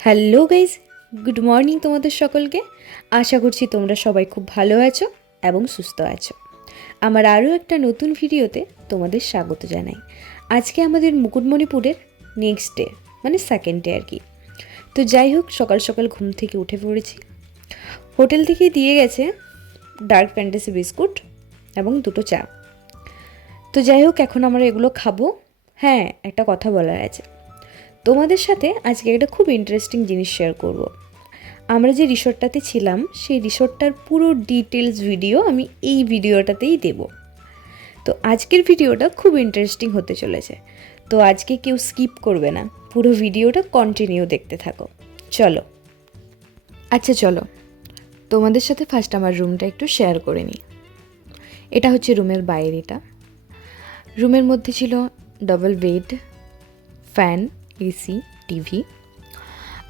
Hello guys, good morning তোমাদের সকলকে। আশা করছি তোমরা সবাই খুব ভালো আছো এবং সুস্থ আছো। আমার আরও একটা নতুন ভিডিওতে তোমাদের স্বাগত জানাই। আজকে আমাদের মুকুটমণিপুরের নেক্সট ডে, মানে সেকেন্ড ডে আর কি। তো যাই হোক, সকাল সকাল ঘুম থেকে উঠে পড়েছি। হোটেল থেকে দিয়ে গেছে ডার্ক ফ্যান্টাসি বিস্কুট এবং দুটো চা। তো যাই হোক, এখন আমরা এগুলো খাবো। হ্যাঁ, একটা কথা বলার আছে তোমাদের সাথে। আজকে একটা খুব ইন্টারেস্টিং জিনিস শেয়ার করব। আমরা যে রিসোর্টটাতে ছিলাম সেই রিসোর্টটার পুরো ডিটেলস ভিডিও আমি এই ভিডিওটাতেই দেব। তো আজকের ভিডিওটা খুব ইন্টারেস্টিং হতে চলেছে। তো আজকে কেউ স্কিপ করবে না, পুরো ভিডিওটা কন্টিনিউ দেখতে থাকো। চলো, আচ্ছা চলো, তোমাদের সাথে ফার্স্ট আমার রুমটা একটু শেয়ার করে নিই। এটা হচ্ছে রুমের বাইরেটা। রুমের মধ্যে ছিল double bed, fan, AC, TV,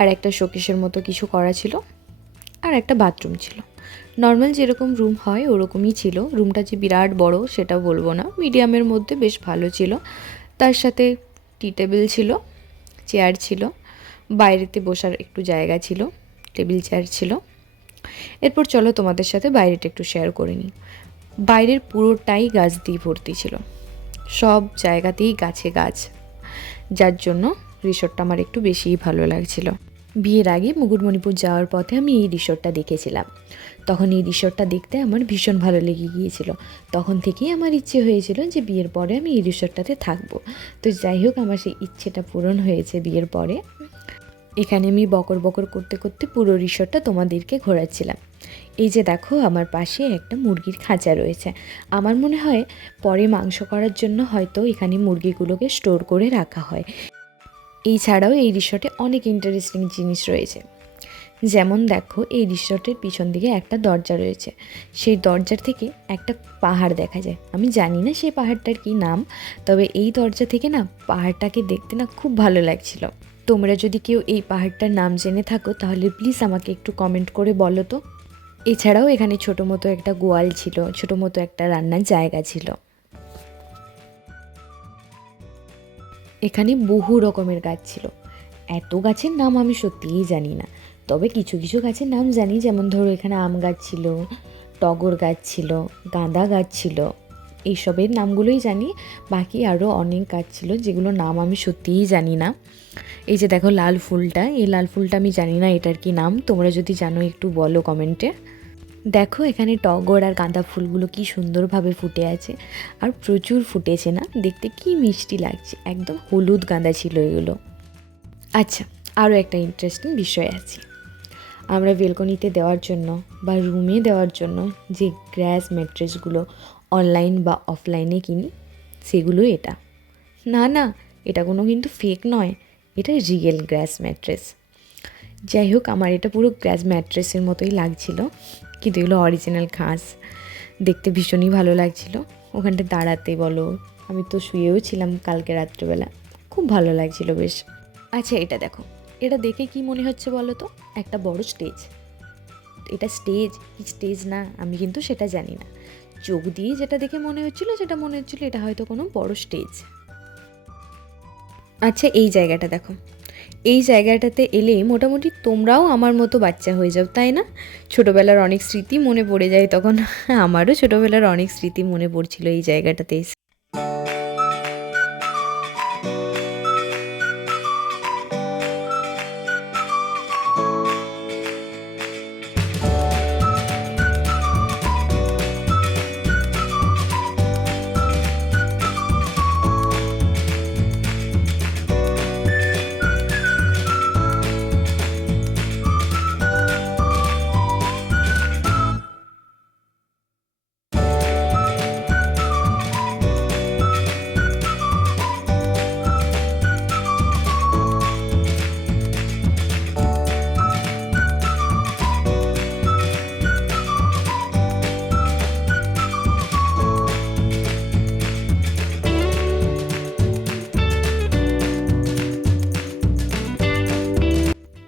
আর একটা শোকেসের মতো কিছু করা ছিল, আর একটা বাথরুম ছিল। নর্মাল যেরকম রুম হয় ওরকমই ছিল। রুমটা যে বিরাট বড় সেটা বলবো না, মিডিয়ামের মধ্যে বেশ ভালো ছিল। তার সাথে টি টেবিল ছিল, চেয়ার ছিল, বাইরেতে বসার একটু জায়গা ছিল, টেবিল চেয়ার ছিল। এরপর চলো তোমাদের সাথে বাইরেটা একটু শেয়ার করে নিই। বাইরের পুরোটাই গাছ দিয়ে ভর্তি ছিল, সব জায়গাতেই গাছে গাছ, যার জন্য রিসোর্টটা আমার একটু বেশিই ভালো লাগছিল। বিয়ের আগে মুকুটমণিপুর যাওয়ার পথে আমি এই রিসোর্টটা দেখেছিলাম। তখন এই রিসোর্টটা দেখতে আমার ভীষণ ভালো লেগে গিয়েছিল। তখন থেকেই আমার ইচ্ছে হয়েছিল যে বিয়ের পরে আমি এই রিসোর্টটাতে থাকবো। তো যাই হোক, আমার সেই ইচ্ছেটা পূরণ হয়েছে বিয়ের পরে। এখানে আমি বকর বকর করতে করতে পুরো রিসোর্টটা তোমাদেরকে ঘোরাচ্ছিলাম। এই যে দেখো, আমার পাশে একটা মুরগির খাঁচা রয়েছে। আমার মনে হয় পরে মাংস করার জন্য হয়তো এখানে মুরগিগুলোকে স্টোর করে রাখা হয়। এছাড়াও এই রিসর্টে অনেক ইন্টারেস্টিং জিনিস রয়েছে। যেমন দেখো, এই রিসর্টের পিছন দিকে একটা দরজা রয়েছে। সেই দরজার থেকে একটা পাহাড় দেখা যায়। আমি জানি না সেই পাহাড়টার কী নাম, তবে এই দরজা থেকে না পাহাড়টাকে দেখতে না খুব ভালো লাগছিল। তোমরা যদি কেউ এই পাহাড়টার নাম জেনে থাকো তাহলে প্লিজ আমাকে একটু কমেন্ট করে বলো তো। এছাড়াও এখানে ছোটো মতো একটা গোয়াল ছিল, ছোটো মতো একটা রান্নার জায়গা ছিল। এখানে বহু রকমের গাছ ছিল। এত গাছের নাম আমি সত্যিই জানি না, তবে কিছু কিছু গাছের নাম জানি। যেমন ধরো, এখানে আম গাছ ছিল, টগর গাছ ছিল, গাঁদা গাছ ছিল, এইসবের নামগুলোই জানি। বাকি আরও অনেক গাছ ছিল যেগুলো নাম আমি সত্যিই জানি না। এই যে দেখো লাল ফুলটা, এই লাল ফুলটা আমি জানি না এটার কি নাম। তোমরা যদি জানো একটু বলো কমেন্টে। দেখো এখানে টগর আর গাঁদা ফুলগুলো কি সুন্দরভাবে ফুটে আছে, আর প্রচুর ফুটেছে না, দেখতে কি মিষ্টি লাগছে। একদম হলুদ গাঁদা ছিল এগুলো। আচ্ছা, আরও একটা ইন্টারেস্টিং বিষয় আছে। আমরা বেলকনিতে দেওয়ার জন্য বা রুমে দেওয়ার জন্য যে গ্রাস ম্যাট্রেসগুলো অনলাইন বা অফলাইনে কিনি, সেগুলো এটা না না, এটা কোনো কিন্তু ফেক নয়, এটা রিয়েল গ্রাস ম্যাট্রেস। যাই হোক, আমার এটা পুরো গ্রাস ম্যাট্রেসের মতোই লাগছিল, কিন্তু এগুলো অরিজিনাল ঘাস। দেখতে ভীষণই ভালো লাগছিল। ওখানটা দাঁড়াতে বলো, আমি তো শুয়েও ছিলাম কালকে রাত্রেবেলা, খুব ভালো লাগছিল বেশ। আচ্ছা, এটা দেখো, এটা দেখে কি মনে হচ্ছে বলো তো? একটা বড় স্টেজ। এটা স্টেজ কি স্টেজ না আমি কিন্তু সেটা জানি না। চোখ দিয়ে যেটা দেখে মনে হচ্ছিল, সেটা মনে হচ্ছিল এটা হয়তো কোনো বড় স্টেজ। আচ্ছা, এই জায়গাটা দেখো। এই জায়গাটাতে এলে মোটামুটি তোমরাও আমার মতো বাচ্চা হয়ে যাও, তাই না? ছোটোবেলার অনেক স্মৃতি মনে পড়ে যায় তখন। আমারও ছোটোবেলার অনেক স্মৃতি মনে পড়ছিল এই জায়গাটাতে এসে।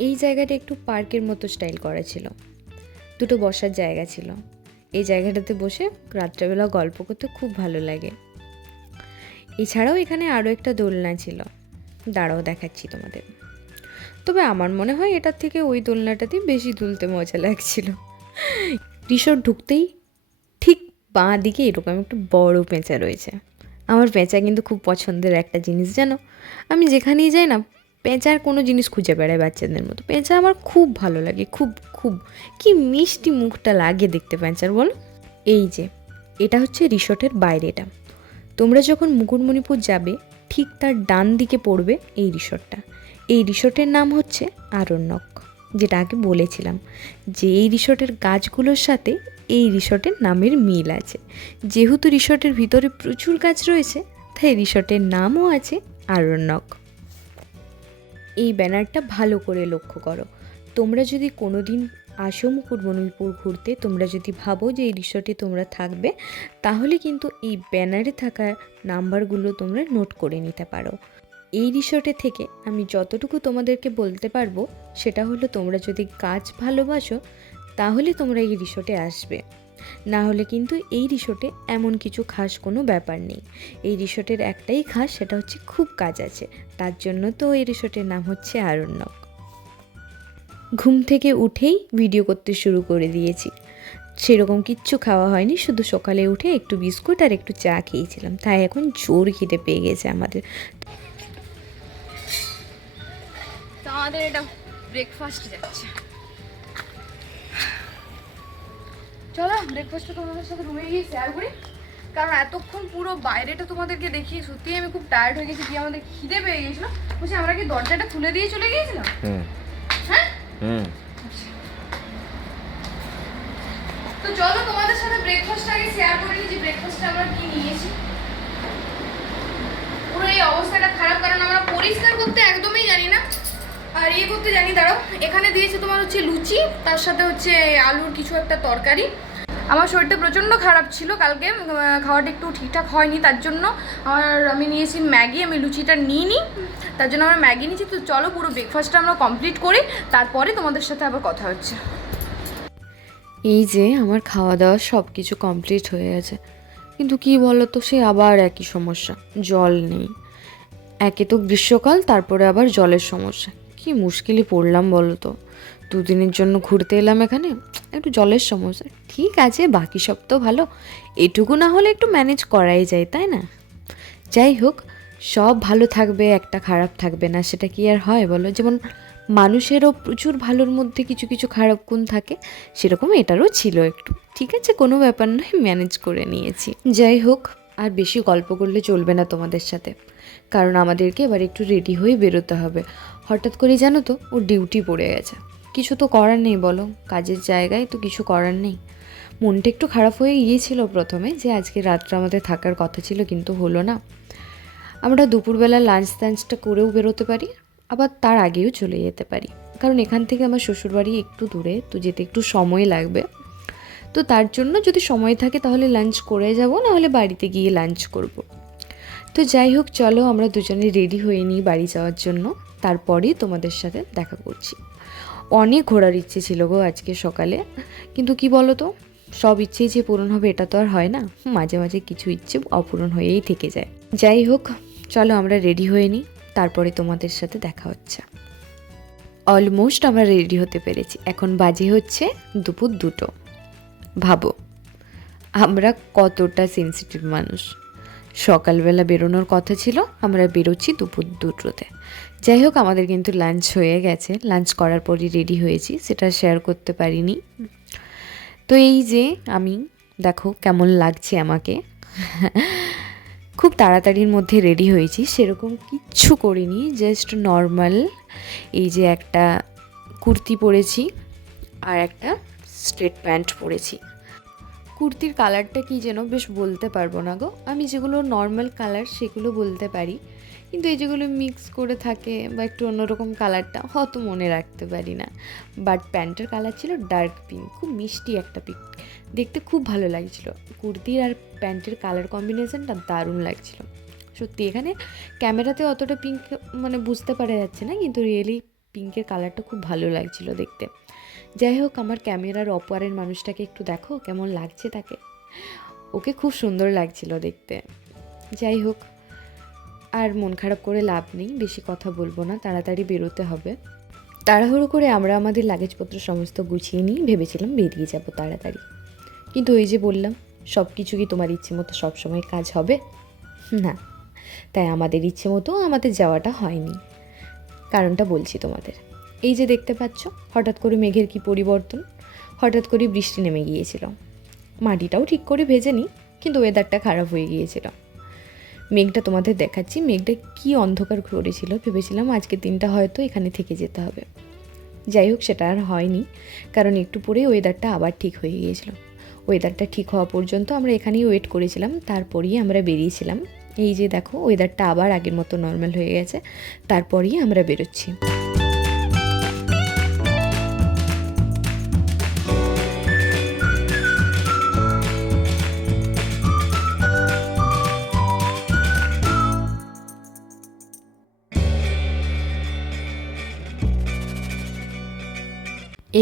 এই জায়গাটা একটু পার্কের মতো স্টাইল করা ছিল। দুটো বসার জায়গা ছিল। এই জায়গাটাতে বসে রাত্রেবেলা গল্প করতে খুব ভালো লাগে। এছাড়াও এখানে আরও একটা দোলনা ছিল, দাঁড়াও দেখাচ্ছি তোমাদের। তবে আমার মনে হয় এটার থেকে ওই দোলনাটাতেই বেশি দুলতে মজা লাগছিল। রিসোর্ট ঢুকতেই ঠিক বাঁ দিকে এরকম একটা বড় পেঁচা রয়েছে। আমার পেঁচা কিন্তু খুব পছন্দের একটা জিনিস, জানো। আমি যেখানেই যাই না, পেঁচার কোনো জিনিস খুঁজে বেড়াই বাচ্চাদের মতো। পেঁচা আমার খুব ভালো লাগে, খুব খুব। কি মিষ্টি মুখটা লাগে দেখতে পেঁচার, বলো। এই যে এটা হচ্ছে রিসোর্টের বাইরেটা। তোমরা যখন মুকুটমণিপুর যাবে ঠিক তার ডান দিকে পড়বে এই রিসোর্টটা। এই রিসোর্টের নাম হচ্ছে আরণ্যক, যেটা আগে বলেছিলাম যে এই রিসোর্টের গাছগুলোর সাথে এই রিসোর্টের নামের মিল আছে। যেহেতু রিসোর্টের ভিতরে প্রচুর গাছ রয়েছে, তাই রিসোর্টের নামও আছে আরণ্যক। এই ব্যানারটা ভালো করে লক্ষ্য করো। তোমরা যদি কোনো দিন আসো মুকুটমণিপুর ঘুরতে, তোমরা যদি ভাবো যে এই রিসোর্টে তোমরা থাকবে, তাহলে কিন্তু এই ব্যানারে থাকা নাম্বারগুলো তোমরা নোট করে নিতে পারো। এই রিসোর্টে থেকে আমি যতটুকু তোমাদেরকে বলতে পারবো সেটা হলো, তোমরা যদি গাছ ভালোবাসো তাহলে তোমরা এই রিসোর্টে আসবে, না হলে কিন্তু এই রিসোর্টে এমন কিছু খাস কোনো ব্যাপার নেই। এই রিসোর্টের একটাই খাস, সেটা হচ্ছে খুব কাজ আছে, তার জন্য তো এই রিসোর্টের নাম হচ্ছে আরণ্যক। ঘুম থেকে উঠেই ভিডিও করতে শুরু করে দিয়েছি। সেরকম কিচ্ছু খাওয়া হয়নি, শুধু সকালে উঠে একটু বিস্কুট আর একটু চা খেয়েছিলাম, তাই এখন জোর খিদে পেয়ে গেছে আমাদের। তো আমাদের এটা ব্রেকফাস্ট যাচ্ছে। চলো ব্রেকফাস্টটা তোমাদের সাথে রুমে গিয়ে শেয়ার করি, কারণ এতক্ষণ পুরো বাইরেটা তোমাদেরকে দেখিয়ে সত্যিই আমি খুব টায়ার্ড হয়ে গেছি। দিয়ে আমাদের খিদে পেয়ে গেছিল। বলছি আমরা কি দরজাটা খুলে দিয়ে চলে গিয়েছিলাম? হ্যাঁ। তো চলো তোমাদের সাথে ব্রেকফাস্ট আগে শেয়ার করে নিই, যে ব্রেকফাস্টে আমরা কি নিয়েছি। পুরো এই অবস্থাটা খারাপ, কারণ আমরা পরিষ্কার করতে একদমই জানি না, আর ইয়ে করতে জানি। দাঁড়াও, এখানে দিয়েছে তোমার হচ্ছে লুচি, তার সাথে হচ্ছে আলুর কিছু একটা তরকারি। আমার শরীরটা প্রচণ্ড খারাপ ছিল কালকে, খাওয়াটা একটু ঠিকঠাক হয়নি, তার জন্য আমি নিয়েছি ম্যাগি। আমি লুচিটা নিইনি, তার জন্য আমরা ম্যাগি নিয়েছি। তো চলো পুরো ব্রেকফাস্টটা আমরা কমপ্লিট করি, তারপরে তোমাদের সাথে আবার কথা হচ্ছে। এই যে আমার খাওয়া দাওয়া সব কিছু কমপ্লিট হয়ে গেছে, কিন্তু কি বলো তো, সে আবার একই সমস্যা, জল নেই। একে তো গ্রীষ্মকাল, তারপরে আবার জলের সমস্যা। কি মুশকিলে পড়লাম বলো তো। দুদিনের জন্য ঘুরতে এলাম এখানে, একটু জলের সমস্যা। ঠিক আছে, বাকি সব তো ভালো, এটুকু না হলে একটু ম্যানেজ করাই যায়, তাই না? যাই হোক, সব ভালো থাকবে, একটা খারাপ থাকবে না, সেটা কি আর হয় বলো। যেমন মানুষেরও প্রচুর ভালোর মধ্যে কিছু কিছু খারাপ গুণ থাকে, সেরকম এটারও ছিল একটু। ঠিক আছে, কোনো ব্যাপার নয়, ম্যানেজ করে নিয়েছি। যাই হোক, আর বেশি গল্প করলে চলবে না তোমাদের সাথে, কারণ আমাদেরকে এবার একটু রেডি হয়ে বেরোতে হবে। হঠাৎ করে জানো তো, ওর ডিউটি পড়ে গেছে। কিছু তো করার নেই বলো, কাজের জায়গায় তো কিছু করার নেই। মনটা একটু খারাপ হয়ে গিয়েছিল প্রথমে, যে আজকে রাতটা আমাদের থাকার কথা ছিল, কিন্তু হলো না। আমরা দুপুরবেলা লাঞ্চটা করেও বেরোতে পারি, আবার তার আগেও চলে যেতে পারি, কারণ এখান থেকে আমার শ্বশুরবাড়ি একটু দূরে, তো যেতে একটু সময় লাগবে। তো তার জন্য যদি সময় থাকে তাহলে লাঞ্চ করে যাব, নাহলে বাড়িতে গিয়ে লাঞ্চ করব। তো যাই হোক, চলো আমরা দুজনে রেডি হয়ে নিই বাড়ি যাওয়ার জন্য, তারপরেই তোমাদের সাথে দেখা করছি। অনেক ঘোরার ইচ্ছে ছিল গো আজকে সকালে, কিন্তু কি বলো তো, সব ইচ্ছেই যে পূরণ হবে এটা তো আর হয় না, মাঝে মাঝে কিছু ইচ্ছে অপূরণ হয়েই থেকে যায়। যাই হোক, চলো আমরা রেডি হয়ে নিই, তারপরে তোমাদের সাথে দেখা হচ্ছে। অলমোস্ট আমরা রেডি হতে পেরেছি, এখন বাজে হচ্ছে দুপুর 2টো। ভাবো আমরা কতটা সেন্সিটিভ মানুষ। সকালবেলা বেরোনোর কথা ছিল, আমরা বেরোচ্ছি দুপুর 2টোতে। যাই হোক, আমাদের কিন্তু লাঞ্চ হয়ে গেছে, লাঞ্চ করার পরই রেডি হয়েছি, সেটা শেয়ার করতে পারিনি। তো এই যে আমি, দেখো কেমন লাগছে আমাকে। খুব তাড়াতাড়ির মধ্যে রেডি হয়েছি, সেরকম কিচ্ছু করিনি, জাস্ট নর্মাল এই যে একটা কুর্তি পরেছি আর একটা স্ট্রেট প্যান্ট পরেছি। কুর্তির কালারটা কি যেন বেশ বলতে পারবো না গো, আমি যেগুলো নর্মাল কালার সেগুলো বলতে পারি, কিন্তু এই যেগুলো মিক্স করে থাকে বা একটু অন্যরকম কালারটা হয়তো মনে রাখতে পারি না। বাট প্যান্টের কালার ছিল ডার্ক পিঙ্ক, খুব মিষ্টি একটা পিঙ্ক, দেখতে খুব ভালো লাগছিল। কুর্তির আর প্যান্টের কালার কম্বিনেশনটা দারুণ লাগছিল সত্যি। এখানে ক্যামেরাতে অতটা পিঙ্ক মানে বুঝতে পারা যাচ্ছে না, কিন্তু রিয়েলি পিঙ্কের কালারটা খুব ভালো লাগছিল দেখতে। যাই হোক, আমার ক্যামেরার অপারের মানুষটাকে একটু দেখো কেমন লাগছে তাকে, ওকে খুব সুন্দর লাগছিল দেখতে। যাই হোক, আর মন খারাপ করে লাভ নেই, বেশি কথা বলবো না, তাড়াতাড়ি বেরোতে হবে। তাড়াহুড়ো করে আমরা আমাদের লাগেজপত্র সমস্ত গুছিয়ে নিয়ে ভেবেছিলাম বেরিয়ে যাব তাড়াতাড়ি। কিন্তু ওই যে বললাম, সব কিছু কি তোমার ইচ্ছে মতো সবসময় কাজ হবে না। তাই আমাদের ইচ্ছে মতো আমাদের যাওয়াটা হয়নি। কারণটা বলছি তোমাদের। এই যে দেখতে পাচ্ছ, হঠাৎ করে মেঘের কি পরিবর্তন, হঠাৎ করে বৃষ্টি নেমে গিয়েছিল। মাটিটাও ঠিক করে ভেজেনি, কিন্তু ওয়েদারটা খারাপ হয়ে গিয়েছিল। মেঘটা তোমাদের দেখাচ্ছি, মেঘটা কি অন্ধকার করেছিল। ভেবেছিলাম আজকের দিনটা হয়তো এখানে থেকে যেতে হবে। যাই হোক, সেটা আর হয়নি, কারণ একটু পরেই ওয়েদারটা আবার ঠিক হয়ে গিয়েছিল। ওয়েদারটা ঠিক হওয়া পর্যন্ত আমরা এখানেই ওয়েট করেছিলাম, তারপরেই আমরা বেরিয়েছিলাম। এই যে দেখো, ওয়েদারটা আবার আগের মতো নর্মাল হয়ে গেছে, তারপরেই আমরা বেরোচ্ছি।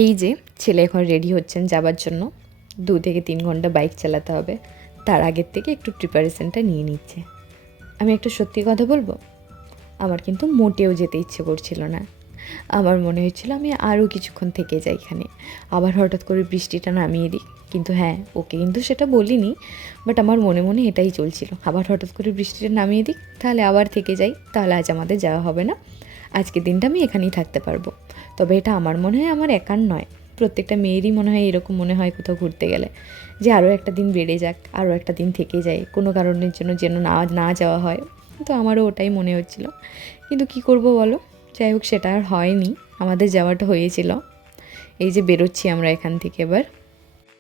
এই যে ছেলে এখন রেডি হচ্ছেন যাবার জন্য। 2 থেকে 3 ঘন্টা বাইক চালাতে হবে, তার আগের থেকে একটু প্রিপারেশনটা নিয়ে নিচ্ছে। আমি একটা সত্যি কথা বলবো, আমার কিন্তু মোটেও যেতে ইচ্ছে করছিল না। আমার মনে হচ্ছিল আমি আরও কিছুক্ষণ থেকে যাই এখানে, আবার হঠাৎ করে বৃষ্টিটা নামিয়ে দিই। কিন্তু হ্যাঁ, ওকে কিন্তু সেটা বলিনি, বাট আমার মনে মনে এটাই চলছিল, আবার হঠাৎ করে বৃষ্টিটা নামিয়ে দিই, তাহলে আবার থেকে যাই, তাহলে আজ আমাদের যাওয়া হবে না, আজকের দিনটা আমি এখানেই থাকতে পারবো। তবে এটা আমার মনে হয় আমার একার নয়, প্রত্যেকটা মেয়েরই মনে হয় এরকম মনে হয় কোথাও ঘুরতে গেলে, যে আরও একটা দিন বেড়ে যাক, আরও একটা দিন থেকে যায়, কোনো কারণের জন্য যেন না যাওয়া হয়। তো আমারও ওটাই মনে হচ্ছিল, কিন্তু কি করব বলো। যাই হোক, সেটা আর হয়নি, আমাদের যাওয়াটা হয়েছিল। এই যে বেরোচ্ছি আমরা এখান থেকে এবার।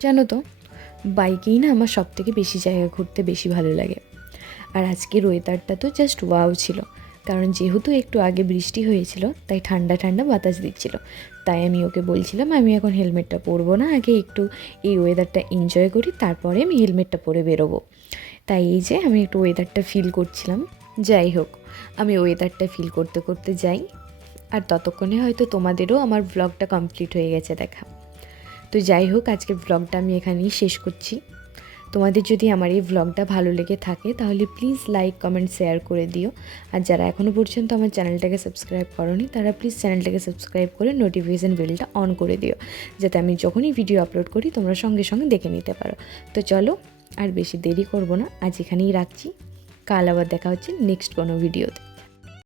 জানো তো, বাইকেই না আমার সব থেকে বেশি জায়গা ঘুরতে বেশি ভালো লাগে। আর আজকের ওয়েদারটা তো জাস্ট ওয়াও ছিল, কারণ যেহেতু একটু আগে বৃষ্টি হয়েছিল, তাই ঠান্ডা ঠান্ডা বাতাস দিচ্ছিল। তাই আমি ওকে বলছিলাম আমি এখন হেলমেটটা পরবো না, আগে একটু এই ওয়েদারটা এনজয় করি, তারপরে আমি হেলমেটটা পরে বেরোবো। তাই এই যে আমি একটু ওয়েদারটা ফিল করছিলাম। যাই হোক, আমি ওয়েদারটা ফিল করতে করতে যাই, আর ততক্ষণে হয়তো তোমাদেরও আমার ব্লগটা কমপ্লিট হয়ে গেছে দেখা। তো যাই হোক, আজকের ব্লগটা আমি এখানেই শেষ করছি। তোমাদের যদি আমার এই ব্লগটা ভালো লেগে থাকে তাহলে প্লিজ লাইক, কমেন্ট, শেয়ার করে দিও। আর যারা এখনও পর্যন্ত আমার চ্যানেলটাকে সাবস্ক্রাইব করোনি, তারা প্লিজ চ্যানেলটাকে সাবস্ক্রাইব করে নোটিফিকেশান বেলটা অন করে দিও, যাতে আমি যখনই ভিডিও আপলোড করি তোমরা সঙ্গে সঙ্গে দেখে নিতে পারো। তো চলো, আর বেশি দেরি করব না, আজ এখানেই রাখছি। কাল আবার দেখা হচ্ছে নেক্সট কোনো ভিডিওতে।